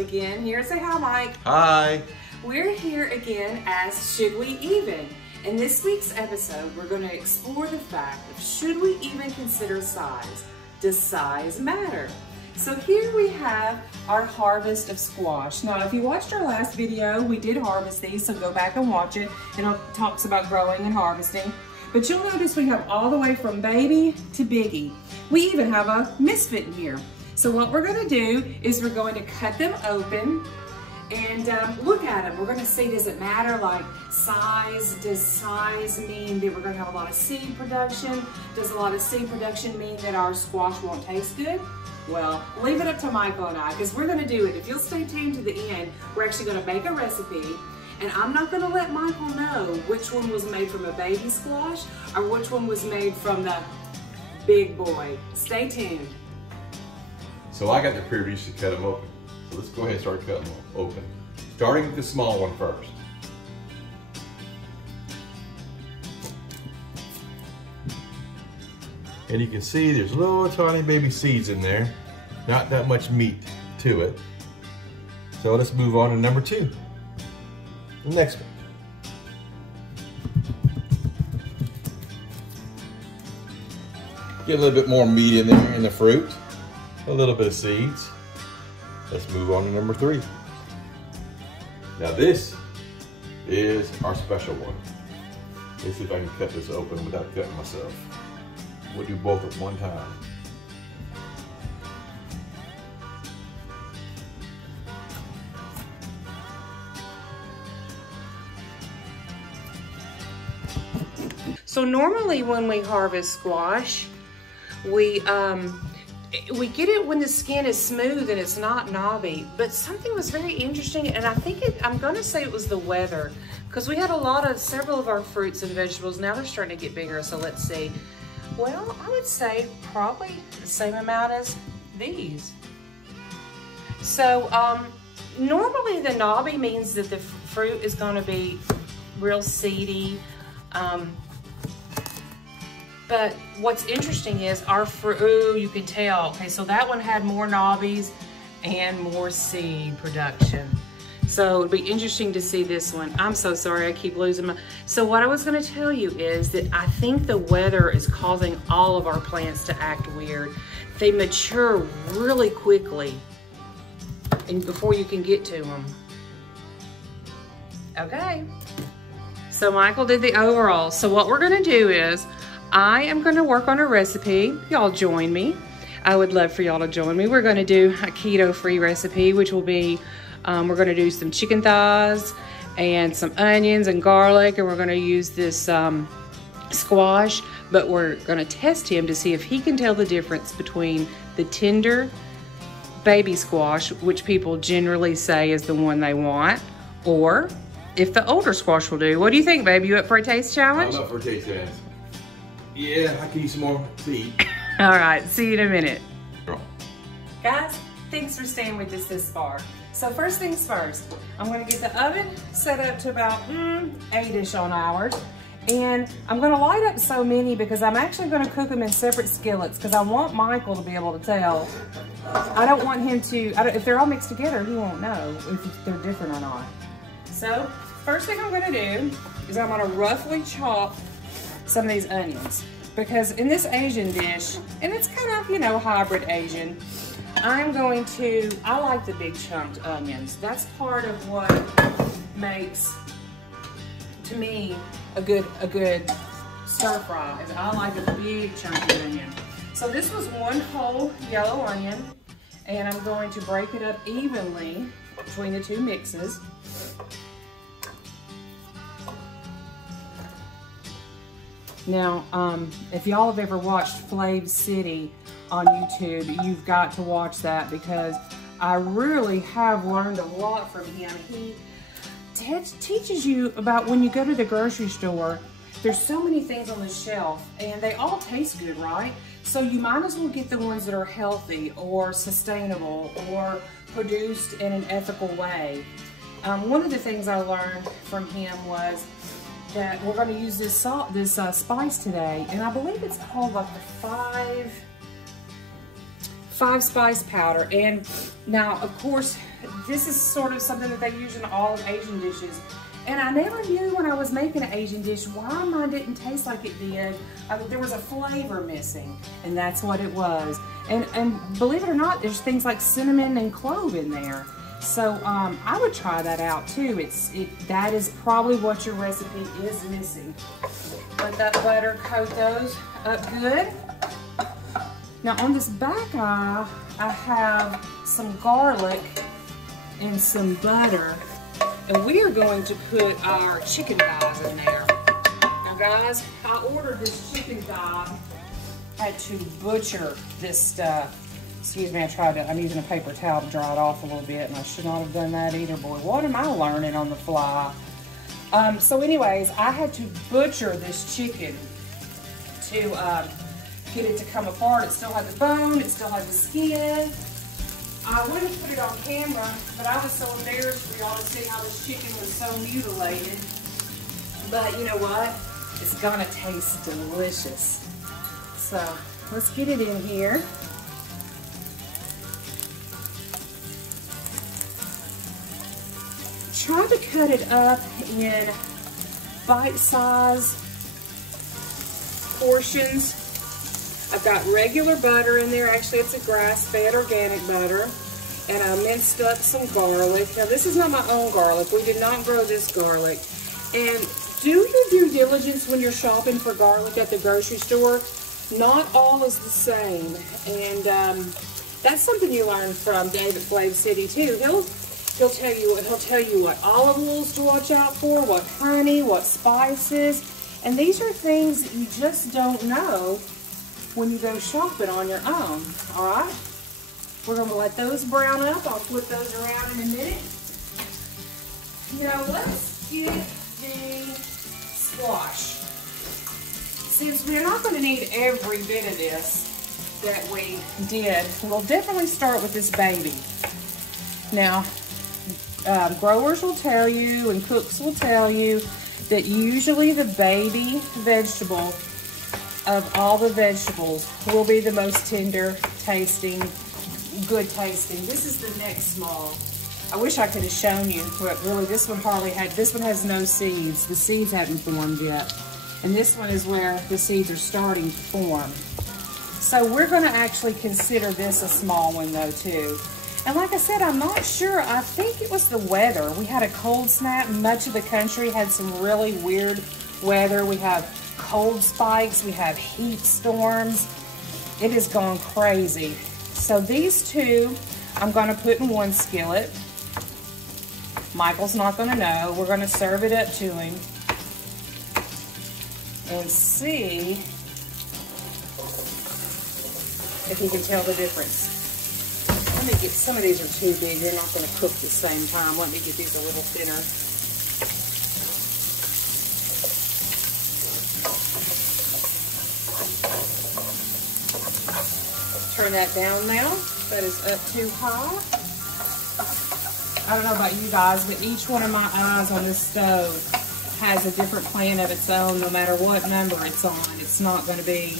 again here. Say hi, Mike. Hi. We're here again as Should We Even? In this week's episode, we're going to explore the fact of should we even consider size? Does size matter? So here we have our harvest of squash. Now, if you watched our last video, we did harvest these, so go back and watch it. It talks about growing and harvesting. But you'll notice we have all the way from baby to biggie. We even have a misfit here. So what we're gonna do is we're going to cut them open and look at them. We're gonna see, does it matter like size? Does size mean that we're gonna have a lot of seed production? Does a lot of seed production mean that our squash won't taste good? Well, leave it up to Michael and I, because we're gonna do it. If you'll stay tuned to the end, we're actually gonna make a recipe, and I'm not gonna let Michael know which one was made from a baby squash or which one was made from the big boy. Stay tuned. So I got the privilege to cut them open. So let's go ahead and start cutting them open. Starting with the small one first. And you can see there's little tiny baby seeds in there. Not that much meat to it. So let's move on to number 2. The next one. Get a little bit more meat in there in the fruit. A little bit of seeds. Let's move on to number 3. Now this is our special one. Let's see if I can cut this open without cutting myself. We'll do both at one time. So normally when we harvest squash, we get it when the skin is smooth and it's not knobby, but something was very interesting, and I think I'm gonna say it was the weather, because we had several of our fruits and vegetables, now they're starting to get bigger, so let's see. Well, I would say probably the same amount as these. So normally the knobby means that the fruit is gonna be real seedy, but what's interesting is our fruit, ooh, you can tell. Okay, so that one had more knobbies and more seed production. So it'd be interesting to see this one. I'm so sorry, I keep losing my. So what I was gonna tell you is that I think the weather is causing all of our plants to act weird. They mature really quickly and before you can get to them. Okay, so Michael did the overall. So what we're gonna do is, I am gonna work on a recipe. Y'all join me. I would love for y'all to join me. We're gonna do a keto-free recipe, which will be, we're gonna do some chicken thighs and some onions and garlic, and we're gonna use this squash, but we're gonna test him to see if he can tell the difference between the tender baby squash, which people generally say is the one they want, or if the older squash will do. What do you think, baby? You up for a taste challenge? I'm up for a taste challenge. Yeah, I can use some more seed. All right, see you in a minute. Guys, thanks for staying with us this far. So first things first, I'm gonna get the oven set up to about 8-ish on ours. And I'm gonna light up so many because I'm actually gonna cook them in separate skillets because I want Michael to be able to tell. I don't want him to, if they're all mixed together, he won't know if they're different or not. So first thing I'm gonna do is I'm gonna roughly chop some of these onions, because in this Asian dish, and it's kind of, you know, hybrid Asian, I like the big chunked onions. That's part of what makes, to me, a good stir fry, is I like a big chunky onion. So this was one whole yellow onion, and I'm going to break it up evenly between the 2 mixes. Now, if y'all have ever watched Flav City on YouTube, you've got to watch that, because I really have learned a lot from him. He teaches you about when you go to the grocery store, there's so many things on the shelf and they all taste good, right? So you might as well get the ones that are healthy or sustainable or produced in an ethical way. One of the things I learned from him was that we're going to use this spice today, and I believe it's called like the five spice powder. And now, of course, this is sort of something that they use in all Asian dishes. And I never knew when I was making an Asian dish why mine didn't taste like it did. There was a flavor missing, and that's what it was. And believe it or not, there's things like cinnamon and clove in there. So I would try that out too. That is probably what your recipe is missing. Let that butter coat those up good. Now on this back eye, I have some garlic and some butter. And we are going to put our chicken thighs in there. Now guys, I ordered this chicken thigh. I had to butcher this stuff. Excuse me, I'm using a paper towel to dry it off a little bit, and I should not have done that either. Boy, what am I learning on the fly? So anyways, I had to butcher this chicken to get it to come apart. It still had the bone, it still had the skin. I would have put it on camera, but I was so embarrassed for y'all to see how this chicken was so mutilated. But you know what? It's gonna taste delicious. So let's get it in here. Try to cut it up in bite-sized portions. I've got regular butter in there. Actually, it's a grass-fed organic butter. And I minced up some garlic. Now, this is not my own garlic. We did not grow this garlic. And do your due diligence when you're shopping for garlic at the grocery store. Not all is the same. And that's something you learn from Dave at Cloves City, too. He'll tell you what olive oils to watch out for, what honey, what spices. And these are things that you just don't know when you go shopping on your own, all right? We're gonna let those brown up. I'll flip those around in a minute. Now let's get the squash. Since we're not gonna need every bit of this that we did, we'll definitely start with this baby. Now, growers will tell you and cooks will tell you that usually the baby vegetable of all the vegetables will be the most tender tasting, good tasting. This is the next small. I wish I could have shown you, but really this one has no seeds. The seeds haven't formed yet. And this one is where the seeds are starting to form. So we're gonna actually consider this a small one though too. And like I said, I'm not sure, I think it was the weather. We had a cold snap, much of the country had some really weird weather. We have cold spikes, we have heat storms. It has gone crazy. So these two, I'm gonna put in one skillet. Michael's not gonna know. We're gonna serve it up to him and see if he can tell the difference. Let me get, some of these are too big. They're not gonna cook at the same time. Let me get these a little thinner. Turn that down now. That is up too high. I don't know about you guys, but each one of my eyes on this stove has a different plan of its own, no matter what number it's on. It's not going to be,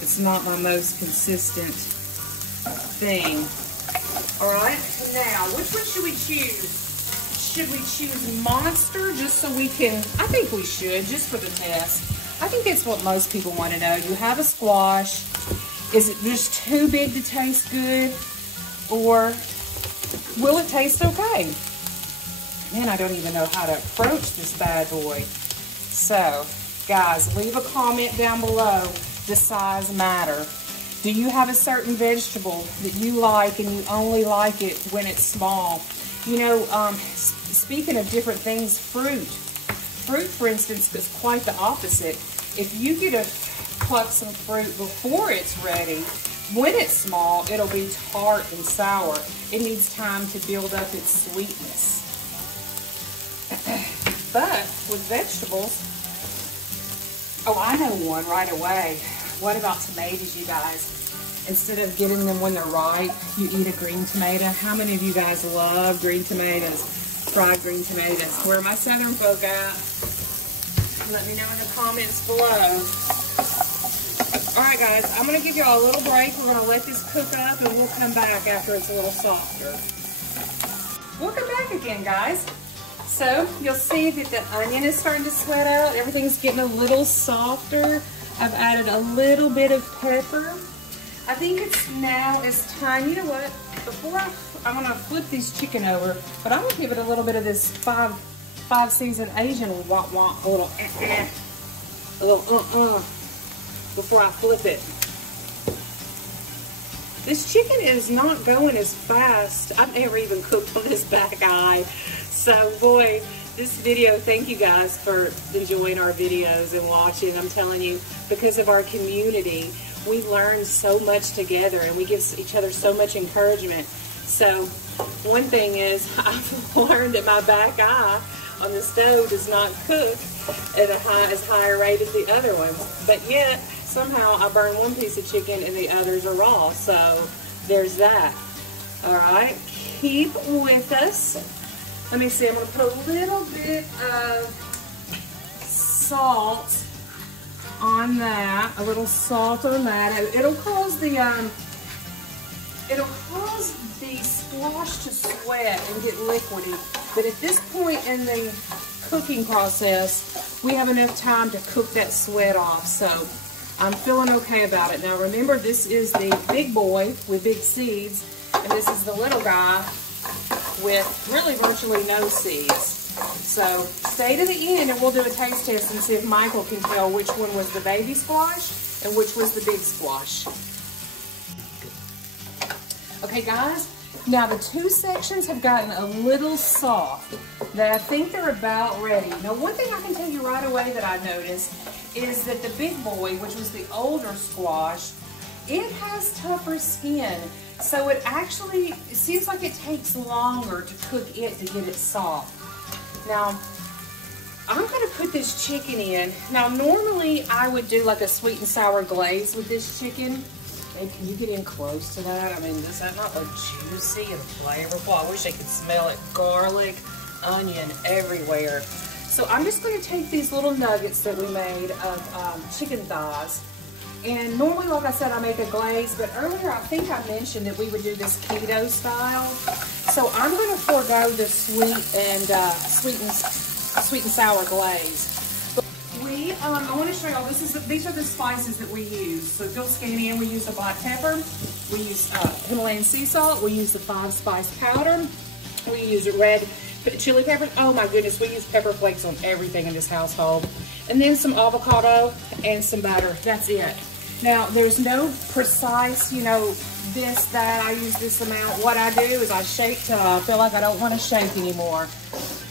it's not my most consistent thing. All right, now, which one should we choose? Should we choose Monster just so we can, I think we should, just for the test. I think that's what most people want to know. You have a squash. Is it just too big to taste good? Or will it taste okay? Man, I don't even know how to approach this bad boy. So, guys, leave a comment down below. Does size matter? Do you have a certain vegetable that you like and you only like it when it's small? You know, speaking of different things, fruit. Fruit, for instance, is quite the opposite. If you get to pluck some fruit before it's ready, when it's small, it'll be tart and sour. It needs time to build up its sweetness. But with vegetables, oh, I know one right away. What about tomatoes, you guys? Instead of getting them when they're ripe, you eat a green tomato. How many of you guys love green tomatoes? Fried green tomatoes. Where are my southern folk at? Let me know in the comments below. All right, guys, I'm gonna give y'all a little break. We're gonna let this cook up and we'll come back after it's a little softer. Welcome back again, guys. So you'll see that the onion is starting to sweat out. Everything's getting a little softer. I've added a little bit of pepper. I think it's time, you know what, before I'm gonna flip these chicken over, but I'm gonna give it a little bit of this five season Asian wah wah, a little before I flip it. This chicken is not going as fast. I've never even cooked on this back eye. So boy, this video, thank you guys for enjoying our videos and watching. I'm telling you, because of our community, we learn so much together and we give each other so much encouragement. So one thing is, I've learned that my back eye on the stove does not cook at as high a rate as the other ones. But yet, somehow I burn one piece of chicken and the others are raw. So there's that. All right, keep with us. Let me see, I'm gonna put a little bit of salt on that, a little salt on that. It'll cause the squash to sweat and get liquidy. But at this point in the cooking process, we have enough time to cook that sweat off. So I'm feeling okay about it. Now remember, this is the big boy with big seeds, and this is the little guy with really virtually no seeds. So stay to the end and we'll do a taste test and see if Michael can tell which one was the baby squash and which was the big squash. Okay guys, now the two sections have gotten a little soft. That I think they're about ready. Now one thing I can tell you right away that I noticed is that the big boy, which was the older squash, it has tougher skin. So it seems like it takes longer to cook it to get it soft. Now, I'm gonna put this chicken in. Now, normally I would do like a sweet and sour glaze with this chicken. Babe, can you get in close to that? I mean, does that not look juicy and flavorful? I wish they could smell it. Garlic, onion everywhere. So I'm just gonna take these little nuggets that we made of chicken thighs. And normally, like I said, I make a glaze, but earlier I think I mentioned that we would do this keto style. So I'm going to forego the sweet and sour glaze. But I want to show y'all, these are the spices that we use. So if you'll scan in, we use the black pepper, we use Himalayan sea salt, we use the 5-spice powder, we use red chili peppers. Oh my goodness, we use pepper flakes on everything in this household. And then some avocado and some butter. That's it. Now, there's no precise, this, that, I use this amount. What I do is I shake till I feel like I don't want to shake anymore.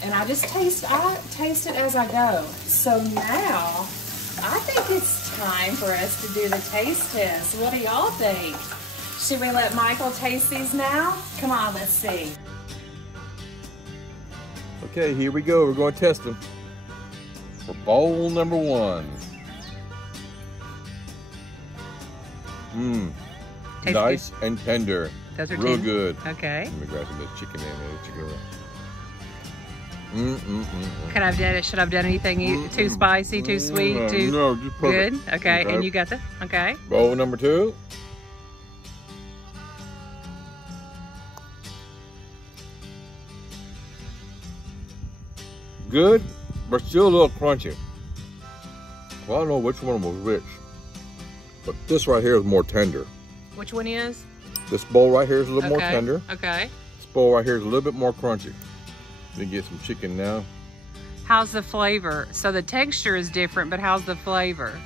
And I just taste it as I go. So now, I think it's time for us to do the taste test. What do y'all think? Should we let Michael taste these now? Come on, let's see. Okay, here we go. We're going to test them. For bowl number 1. Nice good. And tender. Those are real good. Okay. Let me grab some of the chicken in there. Should I have done anything too spicy, too sweet, too no, just perfect. Good? Okay, and you got the, okay. Bowl number 2. Good, but still a little crunchy. Well, I don't know which one was which, but this right here is more tender. Which one is? This bowl right here is a little more tender. Okay. This bowl right here is a little bit more crunchy. Let me get some chicken now. How's the flavor? So the texture is different, but how's the flavor?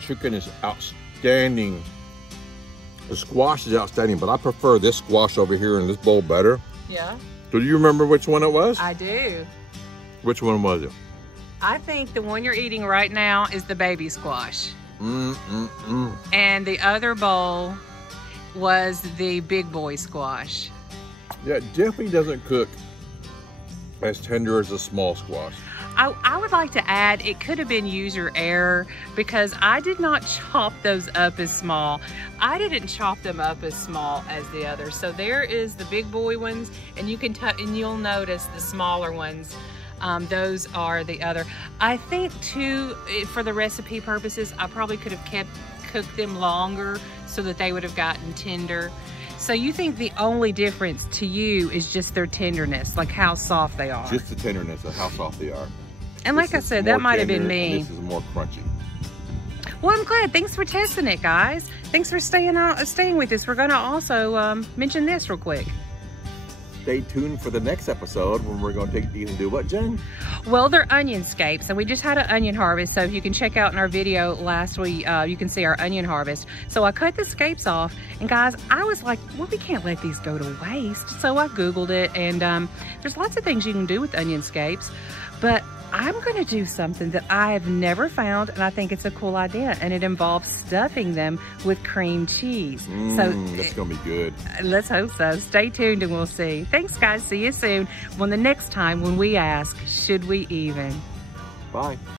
Chicken is outstanding. The squash is outstanding, but I prefer this squash over here in this bowl better. Yeah. Do you remember which one it was? I do. Which one was it? I think the one you're eating right now is the baby squash. And the other bowl was the big boy squash. Yeah, it definitely doesn't cook as tender as a small squash. I would like to add, it could have been user error because I did not chop those up as small. I didn't chop them up as small as the others. So there is the big boy ones, and you can and you'll notice the smaller ones. Those are the other. I think too, for the recipe purposes, I probably could have cooked them longer so that they would have gotten tender. So you think the only difference to you is just their tenderness, like how soft they are? Just the tenderness of how soft they are. And like I said, that might have been me. This is more crunchy. Well, I'm glad. Thanks for testing it, guys. Thanks for staying with us. We're gonna also mention this real quick. Stay tuned for the next episode when we're going to take these and do what, Jen? Well, they're onion scapes, and we just had an onion harvest. So if you can check out in our video last week, you can see our onion harvest. So I cut the scapes off, and guys, I was like, well, we can't let these go to waste. So I Googled it, and there's lots of things you can do with onion scapes, but I'm gonna do something that I have never found, and I think it's a cool idea, and it involves stuffing them with cream cheese. So that's gonna be good. Let's hope so. Stay tuned and we'll see. Thanks, guys. See you soon. Well, the next time when we ask, should we even? Bye.